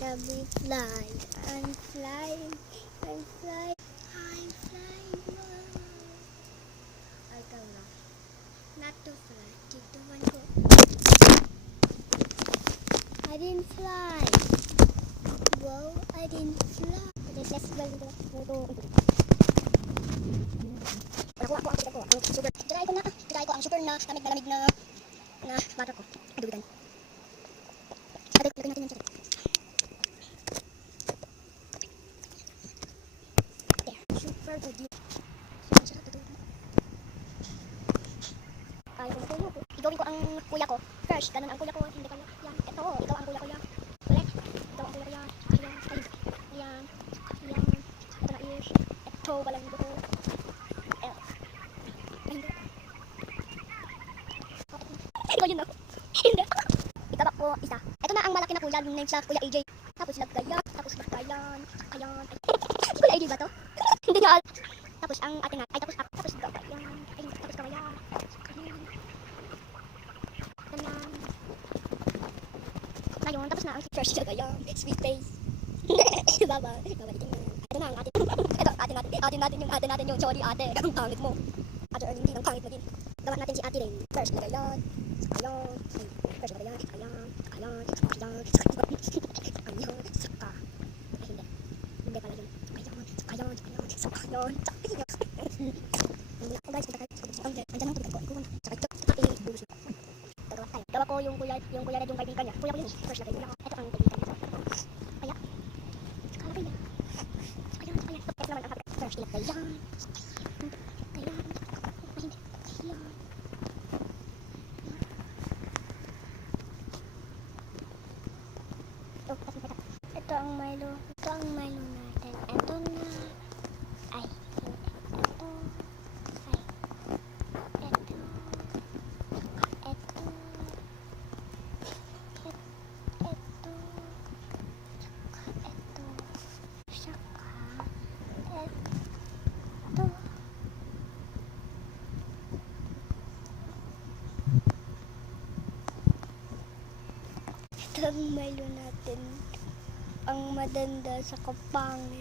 Gabi fly. I'm flying. I'm flying. I'm flying. Ay, ikaw na. Not to fly. Tituan ko. I didn't fly. Wow, I didn't fly. Let's go. Nakuha ko ang ticket ko. Ang sugar. Try ko ang sugar na lamig na water ko. Adubigan. Lagay natin yung ticket. Super good. Sarap ito. Kaya ko na po. Igawin ko ang kuya ko. First, ganun ang kuya ko. Hindi ko yan. Ito, ikaw ang kuya ko yan. Ulit. Ito ang kuya ko yan. Ayan. Ayan. Ayan. Ito na ears. Ito walang buto. Ito yun ako. Hindi. Itabak ko isa. Ito na ang malaki na kuya. Yung name sa Kuya AJ. Tapos lagkayan. Tapos lagkayan. Ayan. Si Kuya AJ ba to? Hindi niya alam. Tapos ang ating nga. Ay tapos ako. Tapos lagkayan. Ay tapos kawayan. Ayan. Ganyan. Ngayon. Tapos na ang first lagkayan. Sweet face. Baba. Ito na ang ating. Ito atin natin yung sorry ate. Ang pangit mo. Ate Erling ang pangit mo din. Gawa natin si ate rin. First lagkayan. Ayan. First lagkayan. Ayan. Ayan. Ayan. Ayan. Saka. Ay hindi. Hindi pala yun. Ayan. Saka yun. Guys, andyan ang tubig ko. Saka ito. Ibulos na. Gawa ko yung kuya red yung kaibigan niya. Kuya ko yun. First lagay. Ito ang kaibigan niya. Kaya. Kalagay niya. Ayan. Ito naman ang first lagay. Ayan. Ayan. Ay hindi. Ayan. Ito ang Milo. Ito ang Milo natin. Ito na. Ay. Ito. Ay. Ito. Ito. Ito. Ito. Saka. Ito. Ito ang Milo natin. Ang madanda sa kapangit.